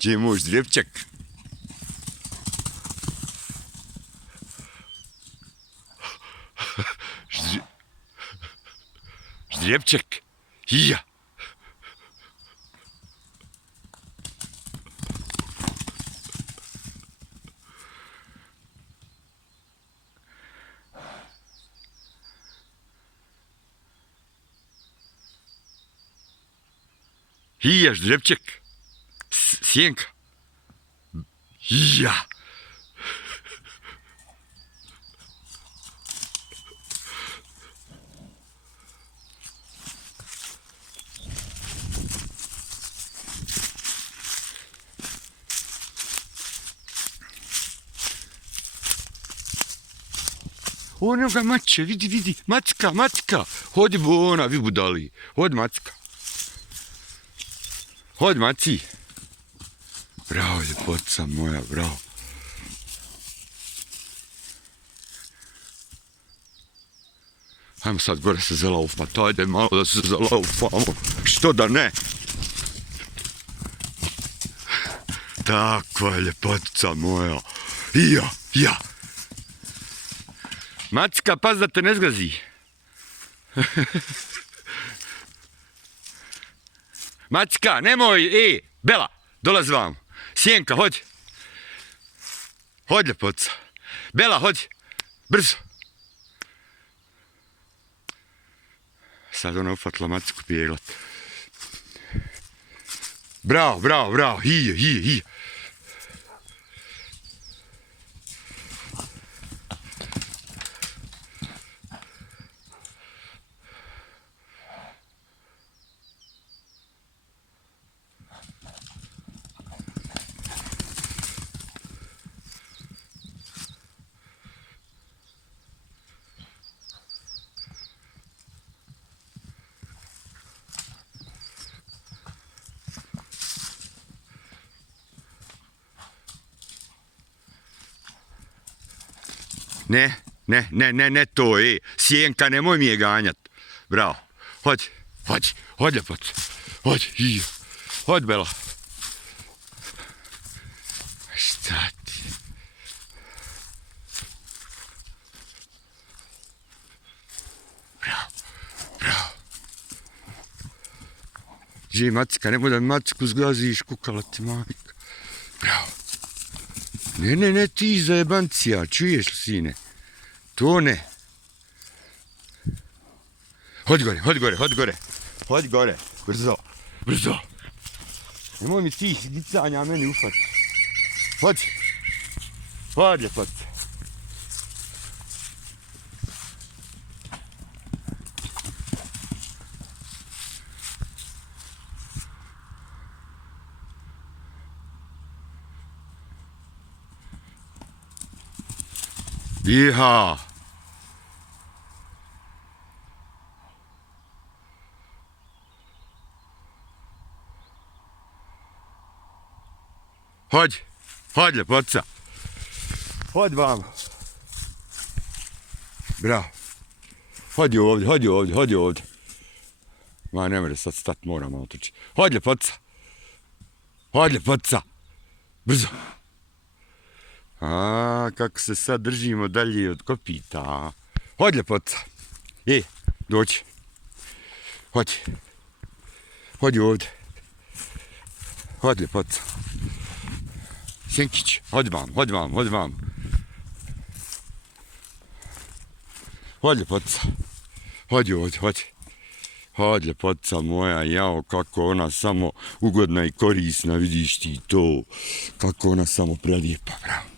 Gdje je moj ždrijepčak? Ždrijepčak. Hija. Hija, ždrijepčak. Sjenka. Hija. Ono ga mače, vidi, macka. Hodi bona, vi budali. Hod macka. Hod maci. Bravo, ljepotica moja, bravo. Ajmo sad gore se zalaufat, ajde malo da se zalaufamo. Što da ne? Tako je, ljepotica moja. Ja. Macka, paz da te ne zgazi. Macka, nemoj, Bela, dolazi vam. Sjenka, hodi. Hodi, ljepotica. Bela, hodi. Brzo. Sad ona ufatila Macku pijeglat. Bravo. Hija. Ne to, Sjenka, nemoj mi je ganjat. Bravo. Hodi, ljepotica. Hodi, hodi, Bela. Šta ti? Bravo. Gdje Macka, nemoj da Macku zgaziš, kukala ti majka. Bravo. Ne, ti zajebancija, čuješ li, sine? To ne. Hodi gore. Brzo. Nemoj mi tih dicanja meni ufati. Hodi, ljepotica. Iha. Hodi, ljepotica. Hodi vam. Bravo. Hodi ovdje. Ma, ne može sad stat, moram malo trči. Hodi, ljepotica. Brzo. Kako se sad držimo dalje od kopita. Hodi, ljepotica. Doći. Hodi ovdje. Hodi, ljepotica. Sjenkić, hodi vam. Hodi, ljepotica. Hodi ovdje. Hodi, ljepotica moja, jao, kako ona samo ugodna i korisna, vidiš ti to. Kako ona samo prelijepa, bravo.